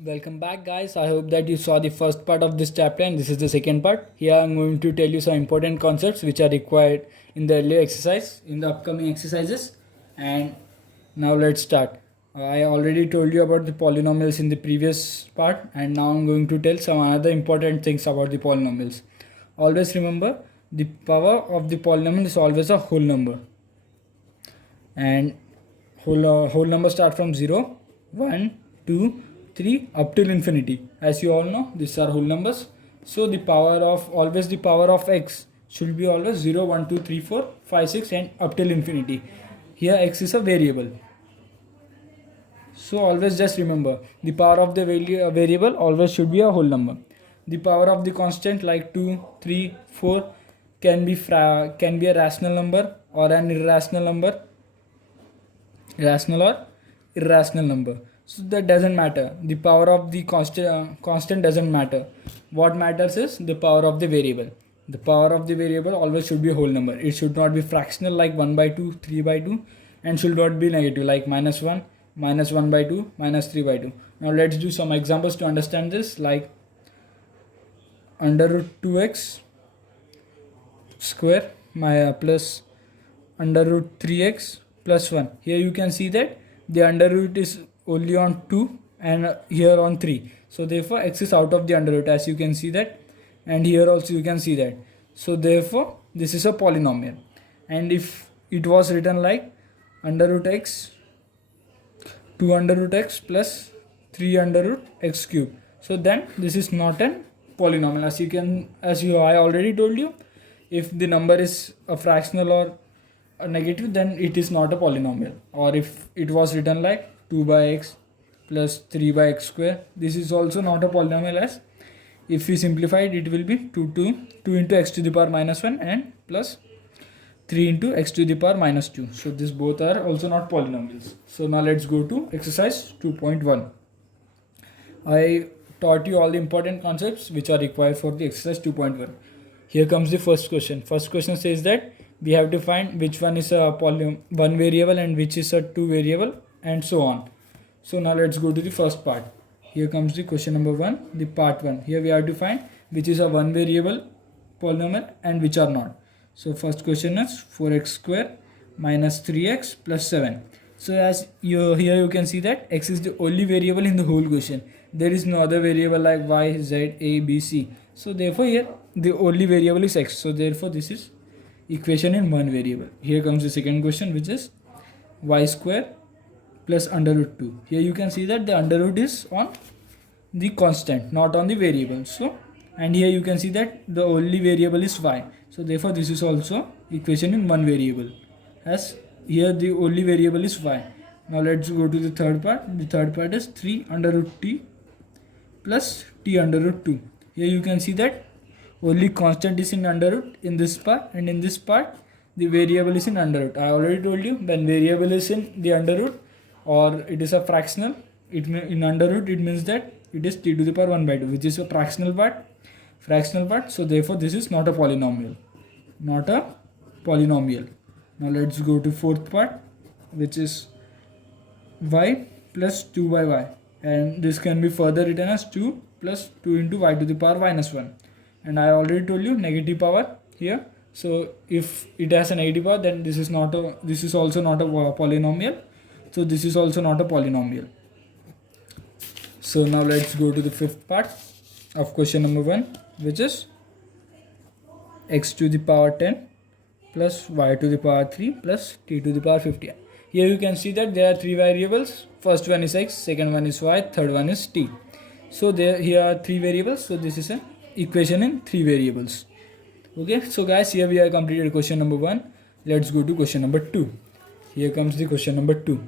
Welcome back, guys. I hope that you saw the first part of this chapter and this is the second part. Here I'm going to tell you some important concepts which are required in the earlier exercise, in the upcoming exercises. And now let's start. I already told you about the polynomials in the previous part, and now I'm going to tell some other important things about the polynomials. Always remember, the power of the polynomial is always a whole number. And whole number start from 0, 1, 2, 3 up till infinity. As you all know, these are whole numbers. So the power of x should be always 0, 1, 2, 3, 4, 5, 6 and up till infinity. Here x is a variable. So always just remember, the power of the variable always should be a whole number. The power of the constant like 2, 3, 4 can be a rational number or an irrational number. Rational or irrational number, so that doesn't matter. The power of the constant doesn't matter. What matters is the power of the variable. The power of the variable always should be a whole number. It should not be fractional like 1 by 2, 3 by 2, and should not be negative like -1, -1 by 2, -3 by 2. Now let's do some examples to understand this, like under root 2x square plus under root 3x plus 1. Here you can see that the under root is only on 2 and here on 3. So therefore x is out of the under root, as you can see that, and here also you can see that. So therefore this is a polynomial. And if it was written like under root x 2 under root x plus 3 under root x cube, so then this is not a polynomial. I already told you, if the number is a fractional or a negative, then it is not a polynomial. Or if it was written like 2 by x plus 3 by x square, this is also not a polynomial, as if we simplify it, it will be 2 into x to the power minus 1 and plus 3 into x to the power minus 2. So this both are also not polynomials. So now let's go to exercise 2.1. I taught you all the important concepts which are required for the exercise 2.1. Here comes the first question. First question says that we have to find which one is a one variable and which is a two variable, and so on. So now let's go to the first part. Here comes the question number 1, the part 1. Here we have to find which is a one variable polynomial and which are not. So first question is 4x square minus 3x plus 7. So as here you can see that x is the only variable in the whole question. There is no other variable like y, z, a, b, c. So therefore here the only variable is x. So therefore this is equation in one variable. Here comes the second question, which is y square plus under root 2. Here you can see that the under root is on the constant, not on the variable. So, and here you can see that the only variable is y. So therefore this is also equation in one variable, as here the only variable is y. Now let's go to the third part. The third part is 3 under root t plus t under root 2. Here you can see that only constant is in under root in this part, and in this part the variable is in under root. I already told you, when variable is in the under root or it is a fractional, in under root it means that it is t to the power 1 by 2, which is a fractional part. So therefore this is not a polynomial. Now let's go to fourth part, which is y plus 2 by y, and this can be further written as 2 plus 2 into y to the power minus 1. And I already told you negative power here. So if it has a negative power, then this is also not a polynomial. So this is also not a polynomial. So now let's go to the fifth part of question number 1, which is x to the power 10 plus y to the power 3 plus t to the power 50. Here you can see that there are three variables. First one is x, second one is y, third one is t. So here are three variables. So this is an equation in three variables. Okay, so guys, here we have completed question number 1. Let's go to question number 2. Here comes the question number 2,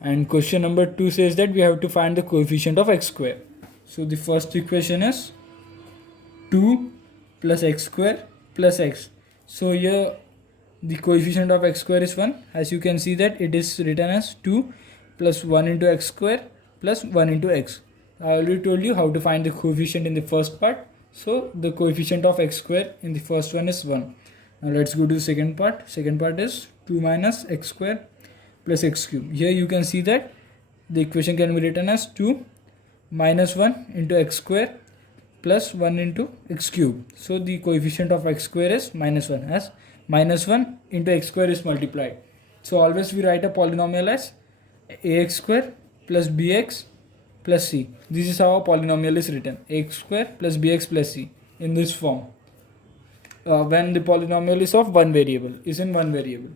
and question number 2 says that we have to find the coefficient of x square. So the first equation is 2 plus x square plus x. So here the coefficient of x square is 1. As you can see that it is written as 2 plus 1 into x square plus 1 into x. I already told you how to find the coefficient in the first part. So the coefficient of x square in the first one is 1. Now let's go to the second part. Second part is 2 minus x square plus x cube. Here you can see that the equation can be written as 2 minus 1 into x square plus 1 into x cube. So the coefficient of x square is minus 1, as minus 1 into x square is multiplied. So always we write a polynomial as ax square plus bx plus c. This is how a polynomial is written, ax square plus bx plus c, in this form. When the polynomial is of one variable, is in one variable.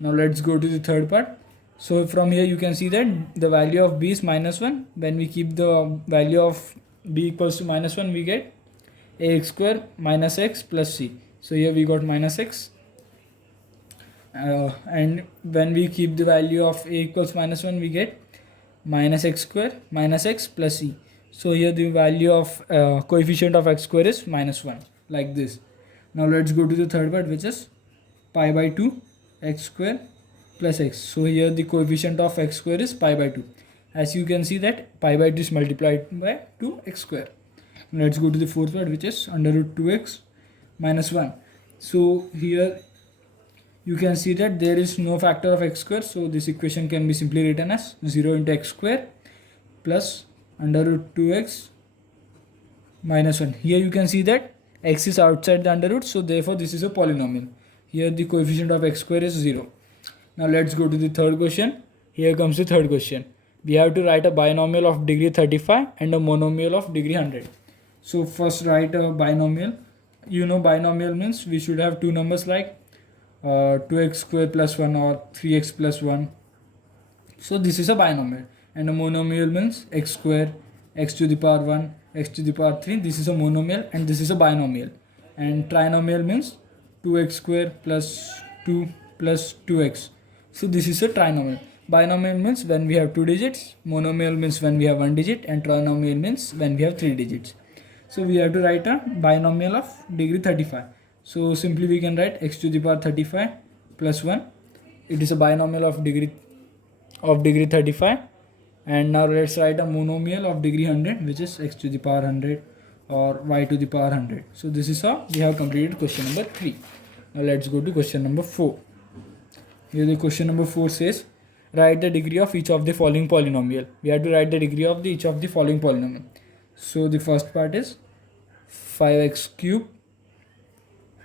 Now let's go to the third part. So from here you can see that the value of b is minus 1. When we keep the value of b equals to minus 1, we get ax square minus x plus c. So here we got minus x. And when we keep the value of a equals minus 1, we get minus x square minus x plus c. So here the value of coefficient of x square is minus 1, like this. Now let's go to the third part, which is pi by 2 x square plus x. So here the coefficient of x square is pi by 2. As you can see that pi by 2 is multiplied by 2x square. Let's go to the fourth part, which is under root 2x minus 1. So here you can see that there is no factor of x square. So this equation can be simply written as 0 into x square plus under root 2x minus 1. Here you can see that x is outside the under root, so therefore this is a polynomial. Here the coefficient of x square is 0. Now let's go to the third question. Here comes the third question. We have to write a binomial of degree 35 and a monomial of degree 100. So first write a binomial. You know binomial means we should have two numbers like 2x square plus 1 or 3x plus 1. So this is a binomial. And a monomial means x square, x to the power 1, x to the power 3. This is a monomial and this is a binomial. And trinomial means 2x square plus 2 plus 2x. So this is a trinomial. Binomial means when we have two digits, monomial means when we have one digit, and trinomial means when we have three digits. So we have to write a binomial of degree 35. So simply we can write x to the power 35 plus 1. It is a binomial of degree 35. And now let's write a monomial of degree 100, which is x to the power 100 or y to the power 100. So this is how we have completed question number 3. Now let's go to question number 4. Here the question number 4 says, write the degree of each of the following polynomial. We have to write the degree of each of the following polynomial. So the first part is 5x cube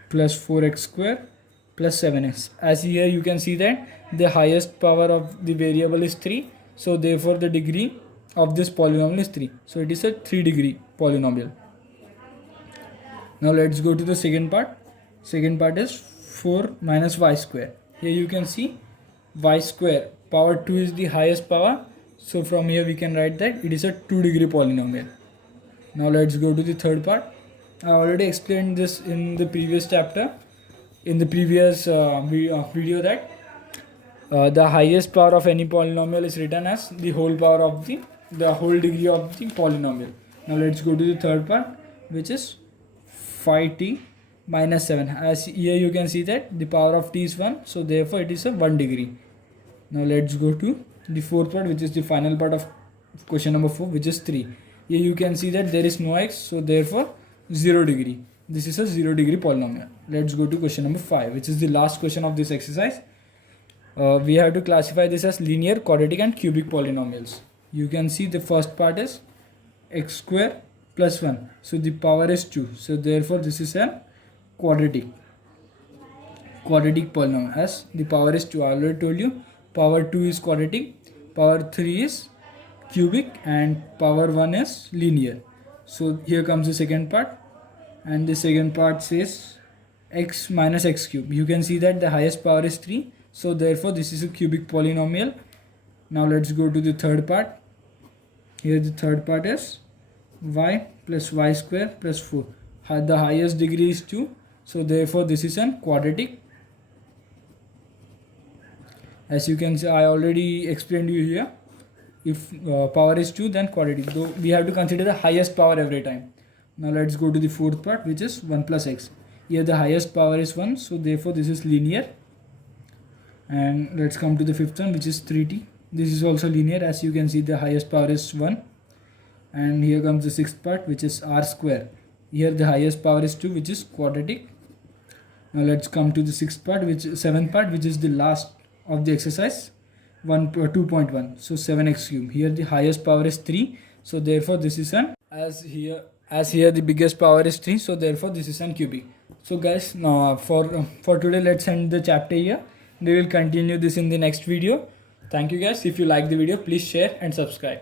plus 4x square plus 7x. As here you can see that the highest power of the variable is 3. So therefore the degree of this polynomial is 3. So it is a 3-degree polynomial. Now let's go to the second part. Second part is 4 minus y square. Here you can see y square power 2 is the highest power. So from here we can write that it is a 2-degree polynomial. Now let's go to the third part. I already explained this in the previous chapter, in the previous video, that the highest power of any polynomial is written as the whole power of the whole degree of the polynomial. Now let's go to the third part, which is 5t minus 7. As here you can see that the power of t is 1, so therefore it is a 1 degree. Now let's go to the fourth part, which is the final part of question number 4, which is 3. Here you can see that there is no x, so therefore 0 degree. This is a 0-degree polynomial. Let's go to question number 5, which is the last question of this exercise. We have to classify this as linear, quadratic and cubic polynomials. You can see the first part is x square plus 1. So the power is 2. So therefore this is a quadratic polynomial, as the power is 2. I already told you power 2 is quadratic, power 3 is cubic, and power 1 is linear. So here comes the second part, and the second part says x minus x cube. You can see that the highest power is 3. So therefore this is a cubic polynomial. Now let's go to the third part. Here the third part is y plus y square plus 4. The highest degree is 2. So therefore this is a quadratic. As you can see, I already explained you here. If power is 2, then quadratic. So we have to consider the highest power every time. Now let's go to the fourth part, which is 1 plus x. Here the highest power is 1. So therefore this is linear. And let's come to the fifth one, which is 3t. This is also linear. As you can see, the highest power is 1. And here comes the sixth part, which is r square. Here the highest power is 2, which is quadratic. Now let's come to the seventh part, which is the last of the exercise, 2.1. So 7x cube. Here the highest power is 3. So therefore this is an, as here the biggest power is 3, so therefore this is an cubic. So guys, now for today let's end the chapter here. We will continue this in the next video. Thank you guys. If you like the video, please share and subscribe.